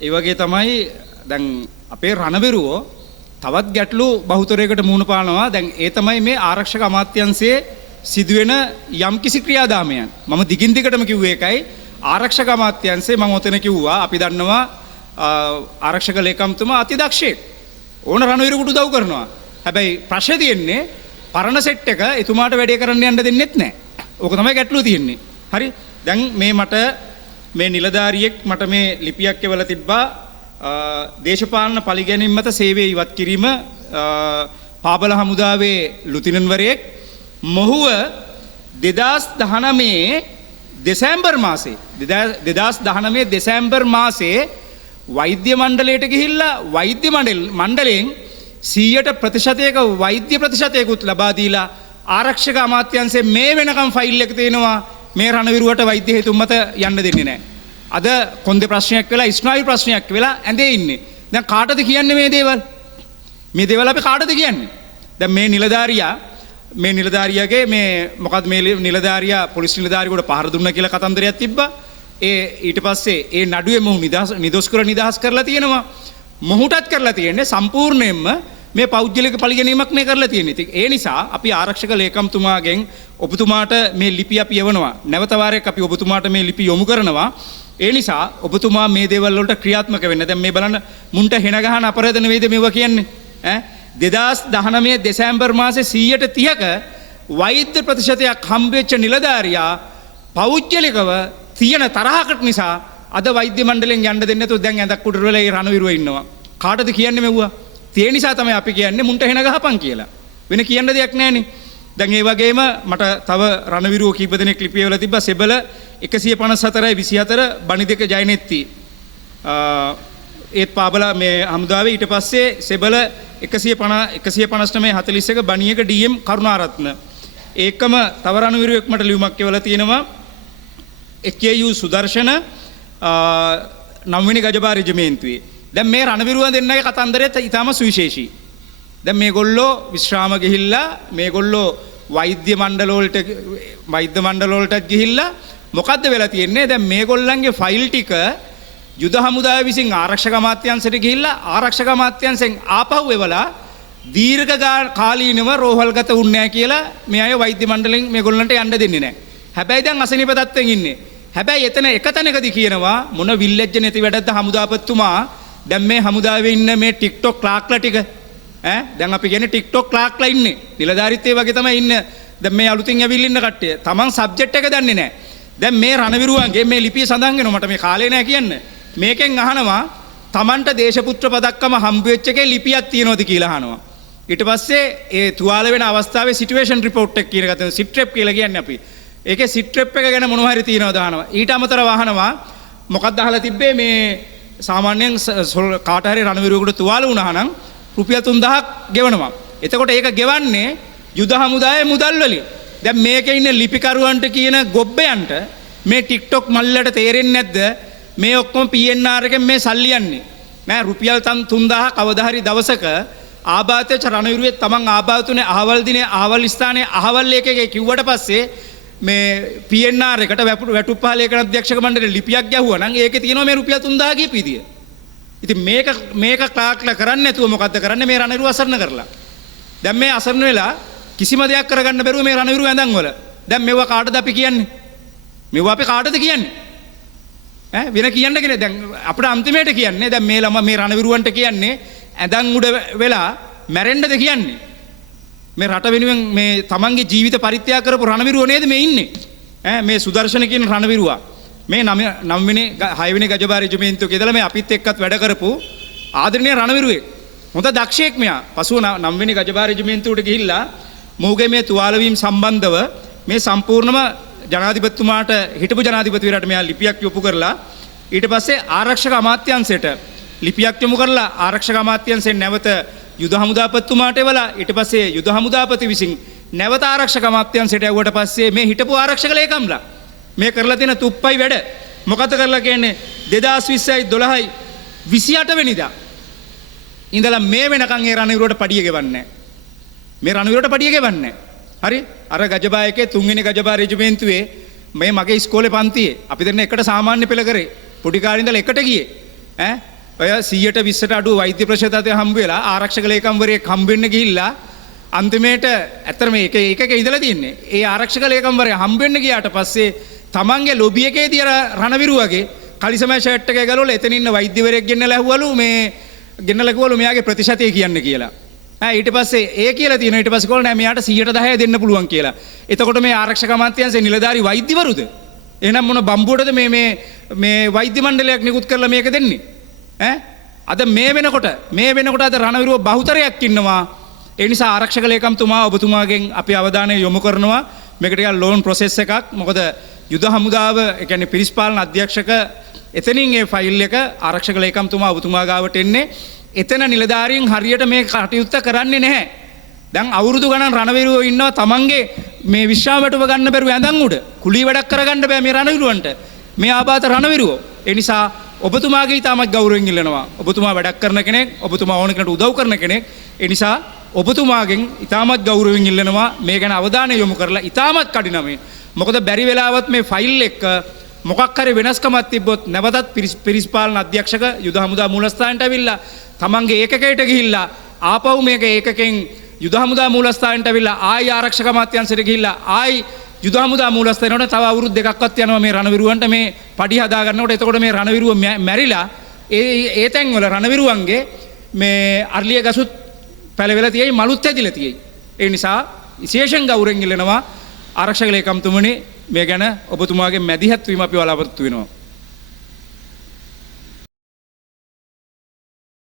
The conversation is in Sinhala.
ඒ වගේ තමයි දැන් අපේ රණවිරුවෝ තවත් ගැටලු බහුතරයකට මුහුණ පානවා. දැන් ඒ තමයි මේ ආරක්ෂක අමාත්‍යාංශයේ සිදුවෙන යම්කිසි ක්‍රියාදාමයන්. මම දිගින් දිගටම කිව්වේ ඒකයි. ආරක්ෂක අමාත්‍යාංශයේ මම ඔතන කිව්වා අපි දන්නවා ආරක්ෂක ලේකම්තුමා අතිදක්ෂයෙක්. ඕන රණවිරුවෙකුට උදව් කරනවා. හැබැයි ප්‍රශ්නේ තියෙන්නේ පරණ සෙට් එක එතුමාට වැඩේ කරන්න යන්න දෙන්නෙත් නැහැ. ඕක තමයි ගැටලුව තියෙන්නේ. හරි. දැන් මට මේ නිලධාරියෙක් මට මේ ලිපියක් එවලා තිබ්බා දේශපාලන පරිගැනීම් මත සේවය ඉවත් කිරීම පාබල හමුදාවේ ලුතිනන්වරයෙක් මොහුව 2019 දෙසැම්බර් මාසේ 2019 දෙසැම්බර් මාසේ වෛද්‍ය මණ්ඩලයට ගිහිල්ලා වෛද්‍ය මණ්ඩලයෙන් 100% වෛද්‍ය ප්‍රතිශතයකුත් ලබා දීලා ආරක්ෂක අමාත්‍යාංශයේ මේ වෙනකම් ෆයිල් එක තියෙනවා මේ රණවිරුවට වෛද්‍ය හේතුන් මත යන්න දෙන්නේ නැහැ. අද කොන්දේ ප්‍රශ්නයක් වෙලා ස්නායු ප්‍රශ්නයක් වෙලා ඇඳේ ඉන්නේ. දැන් කාටද කියන්නේ මේ දේවල්? මේ දේවල් අපි කාටද කියන්නේ? දැන් මේ නිලධාරියාගේ මේ මොකද්ද මේ නිලධාරියා පොලිස් නිලධාරියෙකුට පහර දුන්නා කියලා කතන්දරයක් තිබ්බා. ඊට පස්සේ ඒ නඩුවේ මොහු නිදොස් කරලා තියෙනවා. මොහුටත් කරලා තියෙන්නේ සම්පූර්ණයෙන්ම මේ පෞද්ගලික පරිගැනීමක් නේ කරලා තියෙන්නේ. ඉතින් ඒ නිසා අපි ආරක්ෂක ලේකම්තුමාගෙන් ඔබතුමාට මේ ලිපි අපි යවනවා. නැවත වාරයක් අපි ඔබතුමාට මේ ලිපි යොමු කරනවා. ඒ නිසා ඔබතුමා මේ දේවල් වලට ක්‍රියාත්මක වෙන්න. දැන් මේ බලන්න මුන්ට හෙන ගහන අපරාධ නෙවෙයිද මේවා කියන්නේ? 2019 දෙසැම්බර් මාසේ 130ක වෛද්‍ය ප්‍රතිශතයක් හම්බෙච්ච නිලධාරියා පෞද්ගලිකව තියෙන තරහකට නිසා අද වෛද්‍ය මණ්ඩලයෙන් යන්න දෙන්නේ නැතුව දැන් ඇඳක් උඩට වෙලා ඒ රණවිරුව ඉන්නවා. කාටද කියන්නේ මෙව්වා? ඒ නිසා තමයි අපි කියන්නේ මුන්ට හෙන ගහපන් කියලා. වෙන කියන්න දෙයක් නැහැනේ. දැන් ඒ වගේම මට තව රණවිරුව කීප දෙනෙක් ලිපිය වල තිබ්බා සෙබල 154 බණිදක ජයනෙත්ති. ඒත් පාබල මේ හමුදාවේ ඊට පස්සේ සෙබල 159 බණියක DM කරුණාරත්න. ඒකම තව රණවිරුවෙක් මට ලියුමක් එවලා තියෙනවා. HKU සුදර්ශන 9 වෙනි ගජබා රෙජිමේන්තුවේ. දැන් මේ රණවිරුවන් දෙන්නගේ කතන්දරයත් ඊටම සුවිශේෂී. දැන් මේගොල්ලෝ විශ්‍රාම ගිහිල්ලා මේගොල්ලෝ වෛද්‍ය මණ්ඩල වලට ගිහිල්ලා මොකද්ද වෙලා තියෙන්නේ? දැන් මේගොල්ලන්ගේ ෆයිල් ටික යුද හමුදාව විසින් ආරක්ෂක අමාත්‍යාංශයට ගිහිල්ලා ආරක්ෂක අමාත්‍යාංශෙන් ආපහු එවලා දීර්ඝ කාලීනව රෝහල්ගත වුන්නේ නැහැ කියලා මේ අය වෛද්‍ය මණ්ඩලෙන් මේගොල්ලන්ට යන්න දෙන්නේ නැහැ. හැබැයි දැන් අසනීප තත්ත්වෙන් ඉන්නේ. හැබැයි එතන එක තැනකදී කියනවා මොන විල්ලෙජ් නැති වැඩක්ද හමුදාපතිතුමා දැන් මේ හමුදාවේ ඉන්න මේ TikTok ක්ලාක්ලා ටික දැන් අපි කියන්නේ TikTok ක්ලාක්ලා ඉන්නේ. නිලධාරීත් ඒ වගේ තමයි ඉන්නේ. දැන් මේ අලුතින් ඇවිල්ලා ඉන්න කට්ටිය. Taman සබ්ජෙක්ට් එක දන්නේ නැහැ. දැන් මේ රණවිරුවන්ගේ මේ ලිපිය සඳහන් වෙනවා. මට මේ කාලේ නැහැ කියන්න. මේකෙන් අහනවා Tamanට දේශපුත්‍ර පදක්කම හම්බ වෙච්ච එකේ ලිපියක් තියෙනවද කියලා අහනවා. ඊට පස්සේ ඒ තුවාල වෙන අවස්ථාවේ සිටුේෂන් රිපෝට් එක කියන එක සිට්‍රෙප් කියලා කියන්නේ අපි. ඒකේ සිට්‍රෙප් එක ගැන මොනවා හරි තියෙනවද අහනවා. ඊට අමතරව අහනවා මොකක්ද අහලා තිබ්බේ මේ සාමාන්‍යයෙන් කාට හරි රණවිරුවෙකුට තුවාල වුණා නම් රුපියල් 3000ක් ගෙවනවා. එතකොට ඒක ගෙවන්නේ යුද හමුදායේ මුදල් වලින්. දැන් මේකේ ඉන්න ලිපිකරුවන්ට කියන ගොබ්බයන්ට මේ TikTok මල්ලට තේරෙන්නේ නැද්ද? මේ ඔක්කොම PNR එකෙන් මේ සල්ලි යන්නේ. නෑ රුපියල් 3000 කවදා හරි දවසක ආබාධිත රණවිරුවේ තමන් ආබාධිතුනේ අහවල් දිනේ අහවල් ස්ථානයේ අහවල් එකේ කිව්වට පස්සේ මේ PNR එකට වැටුප්පහලේකන අධ්‍යක්ෂක මණ්ඩලේ ලිපියක් ගැහුවා නම් ඒකේ තියෙනවා මේ රුපියල් 3000 ගිය පීදිය. ඉතින් මේක ක්ලාක්ලා කරන්නේ නැතුව මොකද්ද කරන්නේ මේ රණවිරුව අසරණ කරලා. දැන් මේ අසරණ වෙලා කිසිම දෙයක් කරගන්න බැරුව මේ රණවිරුව ඇඳන් වල. දැන් මෙවුවා කාටද අපි කියන්නේ? මෙවුවා අපි කාටද කියන්නේ? වෙන කියන්න කෙනෙක් දැන් අපිට අන්තිමේට කියන්නේ දැන් මේ ළම මේ රණවිරුවන්ට කියන්නේ ඇඳන් උඩ වෙලා මැරෙන්නද කියන්නේ? මේ රට වෙනුවෙන් මේ තමන්ගේ ජීවිත පරිත්‍යාග කරපු රණවිරුව නේද මේ ඉන්නේ? මේ සුදර්ශන කියන රණවිරුවා මේ 9 වෙනි 6 වෙනි ගජබා රෙජිමේන්තුවේ ඉඳලා මේ අපිත් එක්කත් වැඩ කරපු ආදරණීය රණවිරුවෙක්. හොඳ දක්ෂයෙක් මෙයා. පසුව 9 වෙනි ගජබා රෙජිමේන්තුවට ගිහිල්ලා මොහුගේ මේ තුවාල වීම සම්බන්ධව මේ සම්පූර්ණම ජනාධිපතිතුමාට හිටපු ජනාධිපතිවරයාට මෙයා ලිපියක් යොමු කරලා ඊට පස්සේ ආරක්ෂක අමාත්‍යාංශයට ලිපියක් යොමු කරලා ආරක්ෂක අමාත්‍යාංශයෙන් නැවත යුද හමුදාපතිතුමාට එවලා ඊට පස්සේ යුද හමුදාපති විසින් නැවත ආරක්ෂක අමාත්‍යාංශයට යවුවට පස්සේ මේ හිටපු ආරක්ෂක ලේකම්ලා මේ කරලා තියෙන තුප්පයි වැඩ මොකද කරලා කියන්නේ 2020යි 12යි 28 වෙනිදා ඉඳලා මේ වෙනකන් ඒ රණවිරුවට පඩිය ගෙවන්නේ නැහැ. මේ රණවිරුවට පඩිය ගෙවන්නේ නැහැ. හරි අර ගජබා එකේ 3 වෙනි ගජබා රෙජිමේන්තුවේ මේ මගේ ඉස්කෝලේ පන්තියේ අපි දෙන්න එකට සාමාන්‍ය පෙළ කරේ පොඩි කාලේ ඉඳලා එකට ගියේ ඔය 100ට අඩු වෛද්‍ය ප්‍රශාසනය හම්බ වෙලා ආරක්ෂක ලේකම්වරයෙක් හම්බෙන්න ගිහිල්ලා අන්තිමේට ඇත්තටම ඒකක ඉඳලා තින්නේ. ඒ ආරක්ෂක ලේකම්වරයා හම්බෙන්න ගියාට පස්සේ තමන්ගේ ලොබි එකේදී අර රණවිරුවගේ කලිසමයි ෂර්ට් එක ගලවලා එතන ඉන්න වෛද්‍යවරයෙක් ගෙන්නලා ඇහුවලු මේ ගෙන්නලා කිව්වලු මෙයාගේ ප්‍රතිශතය කියන්න කියලා. ඊට පස්සේ ඒ කියලා තියෙනවා. ඊට පස්සේ කොහොම නෑ මෙයාට 110 දෙන්න පුළුවන් කියලා. එතකොට මේ ආරක්ෂක අමාත්‍යාංශයේ නිලධාරි වෛද්‍යවරුද? එහෙනම් මොන බම්බුවටද මේ වෛද්‍ය මණ්ඩලයක් නිකුත් කරලා මේක දෙන්නේ? අද මේ වෙනකොට අද රණවිරුව බහුතරයක් ඉන්නවා. ඒ නිසා ආරක්ෂක ලේකම්තුමා ඔබතුමාගෙන් අපි අවධානය යොමු කරනවා මේක ටිකක් ලෝන් ප්‍රොසෙස් එකක්. මොකද යුද හමුදාව ඒ කියන්නේ පිරිස් පාලන අධ්‍යක්ෂක එතනින් ඒ ෆයිල් එක ආරක්ෂක ලේකම්තුමා ඔබතුමා ගාවට එන්නේ. එතන නිලධාරීන් හරියට මේ කටයුත්ත කරන්නේ නැහැ. දැන් අවුරුදු ගණන් රණවිරුවෝ ඉන්නවා තමන්ගේ මේ විශ්‍රාමයටව ගන්න බැරුව ඇඳන් උඩ කුලී වැඩක් කරගන්න බෑ මේ රණවිරුවන්ට. මේ ආබාධ රණවිරුවෝ. ඒ නිසා ඔබතුමාගේ ඉතාමත් ගෞරවයෙන් ඉල්ලනවා. ඔබතුමා වැඩක් කරන කෙනෙක්, ඔබතුමා ඕන කෙනෙකුට උදව් කරන කෙනෙක්. ඒ නිසා ඔබතුමාගෙන් ඉතාමත් ගෞරවයෙන් ඉල්ලනවා මේ ගැන අවධානය යොමු කරලා ඉතාමත් කඩිනමින්. මොකද බැරි වෙලාවත් මේ ෆයිල් එක මොකක් හරි වෙනස්කමක් තිබ්බොත් නැවතත් පිරිස් පාලන අධ්‍යක්ෂක යුද හමුදා මූලස්ථානයට ඇවිල්ලා තමන්ගේ ඒකකයට ගිහිල්ලා ආපහු මේක ඒකකෙන් යුද හමුදා මූලස්ථානයට ඇවිල්ලා ආයි ආරක්ෂක අමාත්‍යාංශයට ගිහිල්ලා ආයි යුද හමුදා මූලස්ථානයට තව අවුරුදු දෙකක්වත් යනවා මේ රණවිරුවන්ට මේ පඩි හදා ගන්නකොට. එතකොට මේ රණවිරුව මැරිලා ඒ තැන්වල රණවිරුවන්ගේ මේ අර්ලිය ගසුත් පැලවෙලා තියෙයි, මලුත් ඇදිලා තියෙයි. ඒ නිසා විශේෂයෙන් ගෞරවයෙන් ඉල්ලනවා ආරක්ෂක ලේකම්තුමනි මේ ගැන ඔබතුමාගේ මැදිහත් වීම අපි බලාපොරොත්තු වෙනවා.